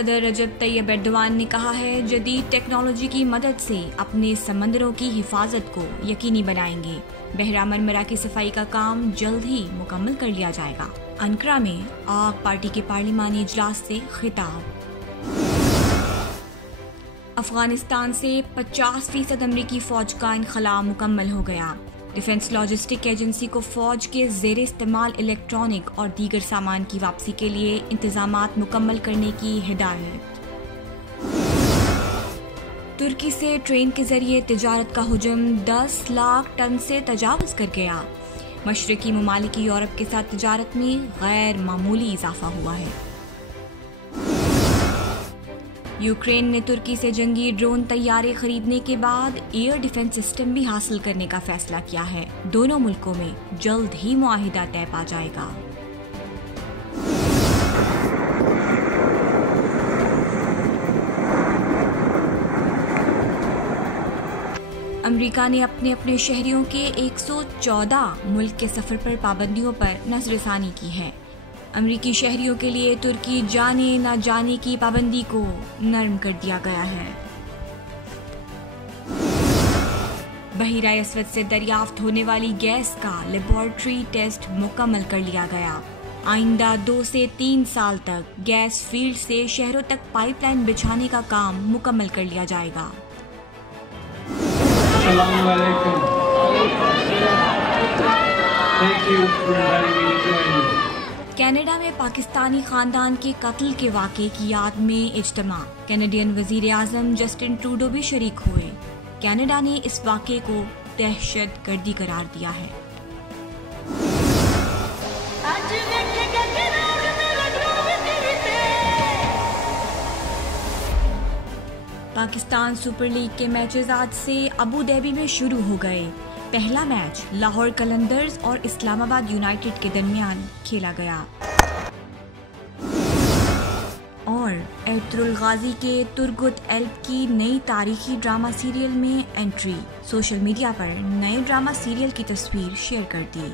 सदर रजब Tayyip Erdogan ने कहा है, जदीद टेक्नोलॉजी की मदद से अपने समंदरों की हिफाजत को यकीनी बनाएंगे। बहरा मरमरा की सफाई का काम जल्द ही मुकम्मल कर लिया जाएगा। अंकारा में आग पार्टी के पार्लिमानी इजलास से खिताब। अफगानिस्तान से 50% अमरीकी फौज का इनखला मुकम्मल हो गया। डिफेंस लॉजिस्टिक एजेंसी को फौज के ज़ेरे इस्तेमाल इलेक्ट्रॉनिक और दीगर सामान की वापसी के लिए इंतजामात मुकम्मल करने की हिदायत। तुर्की से ट्रेन के जरिए तिजारत का हुजूम 10 लाख टन से तजावुज कर गया। मशरकी ममालिक यूरोप के साथ तिजारत में गैर मामूली इजाफा हुआ है। यूक्रेन ने तुर्की से जंगी ड्रोन तैयारे खरीदने के बाद एयर डिफेंस सिस्टम भी हासिल करने का फैसला किया है। दोनों मुल्कों में जल्द ही मुआहिदा तय पा जाएगा। अमेरिका ने अपने अपने शहरियों के 114 मुल्क के सफर पर पाबंदियों पर नजरसानी की है। अमरीकी शहरियों के लिए तुर्की जाने न जाने की पाबंदी को नरम कर दिया गया है। बहिरा अस्वद से दरियाफ्त होने वाली गैस का लेबोरेटरी टेस्ट मुकम्मल कर लिया गया। आइंदा 2 से 3 साल तक गैस फील्ड से शहरों तक पाइपलाइन बिछाने का काम मुकम्मल कर लिया जाएगा। कनाडा में पाकिस्तानी खानदान के कत्ल के वाक़े की याद में इज्तिमा। कैनेडियन वज़ीर आज़म जस्टिन ट्रूडो भी शरीक हुए। कनाडा ने इस वाक़े को दहशतगर्दी करार दिया है। पाकिस्तान सुपर लीग के मैचेस आज से अबू धाबी में शुरू हो गए। पहला मैच लाहौर कलंदर्स और इस्लामाबाद यूनाइटेड के दरमियान खेला गया। और एर्तुगरुल गाजी के तुर्गुत एल्प की नई तारीखी ड्रामा सीरियल में एंट्री। सोशल मीडिया पर नए ड्रामा सीरियल की तस्वीर शेयर कर दी।